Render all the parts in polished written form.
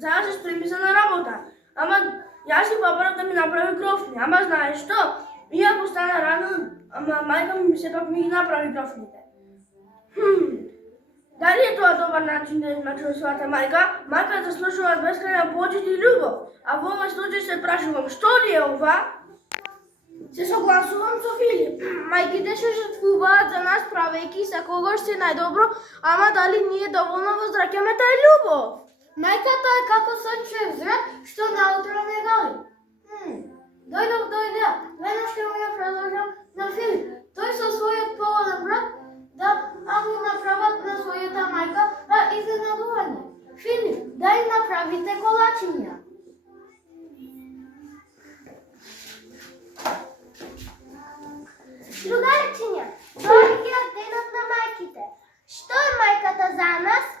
за да се спреми за на работа. Ама јас си побарав да ми направи крофни. Ама знаеш што? Иако стана рано, ама мајка ми сепак ми ги направи крофните. Дали е тоа добар начин да измачува својата мајка? Мајка заслужува бескрајна почит и љубов. А во овој случај се прашувам, што ли е ова? Се согласувам со Филип. Мајките се жртвуваат за нас правејќи секогаш се најдобро, ама дали ние доволно возвраќаме таа љубов? Мајката е како сончев зрак што наутро не гали. Дојде. Веднаш ќе му ја предложам на Филип. Тој со својот поволен брат да му направат на својата мајка изненадување. Филип, да им направите колачиња. Другарчиња, доаѓа денот на мајките. Што е мајката за нас?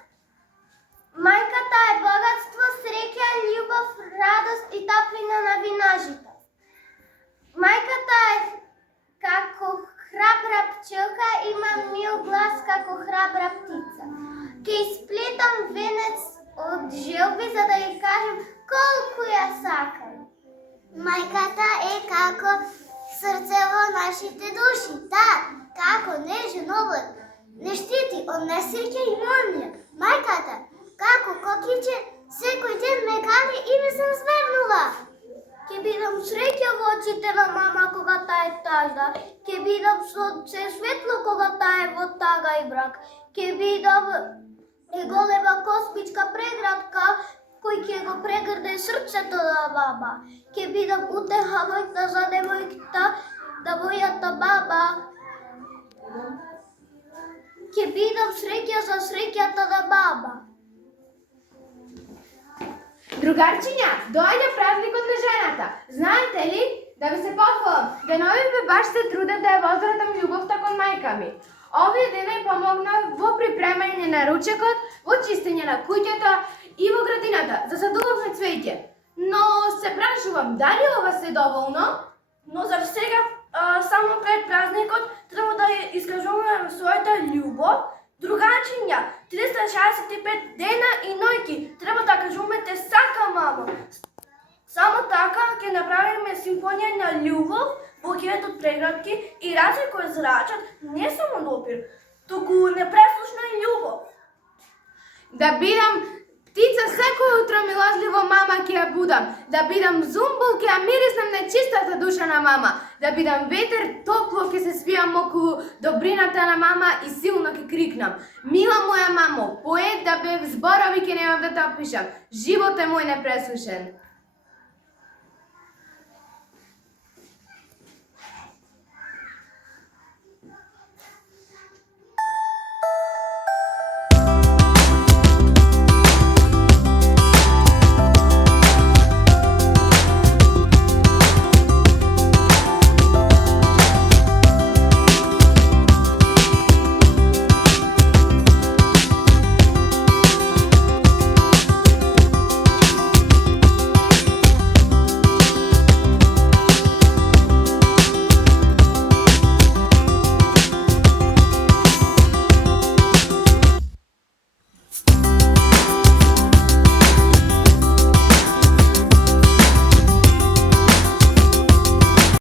Мајката е богатство, среќа, љубов, радост и топлина на виножито. Мајката е како храбра пчелка, има мил глас како храбра птица. Ке исплетам венец од желби за да ја кажем колку ја сакам. Мајката е како срце во нашите души, да, како нежен облак, не штити од несреќа и молња. Мајката, како кокиче, секој ден ме гани и ме се звернува. Ке бидам среќа во очите на мама кога таа е тажна, ке бидам со се светло кога таа е во тага и брак, ке бидам и голема космичка преградка кој ќе го прегрде срцето на мама. Ке бидам утеха мојта за девојката, да мојата мама. Ке бидам среќа за среќата на мама. Другарчиња, доаѓа празникот на жената. Знаете ли, да ви се похвалам, деновиве баш се трудат да ја возвратам љубовта кон мајка ми. Овие дена ја помогнав во припремање на ручекот, во чистење на куќата и во градината. Засадувавме цвеќе. Но се прашувам, дали ова се доволно? Но за сега, само пред празникот, треба да ја искажуваме својата љубов. Другарчиња, 365 дена и ноќи треба да кажуваме те сакам, мамо. Само така ќе направиме симфонија на љубов во хилјадот прегратки и раце кои зрачат не само допир, туку непреслушна љубов. Да бидам птица секој утро милозливо мама ќе ја будам, да бидам зумбул ќе ја мириснам на чистата душа на мама, да бидам ветер топло ќе се свијам околу добрината на мама и силно ќе крикнам. Мила моја мамо, поет да бев зборови ќе немам да те опишам, живот е мој непреслушен.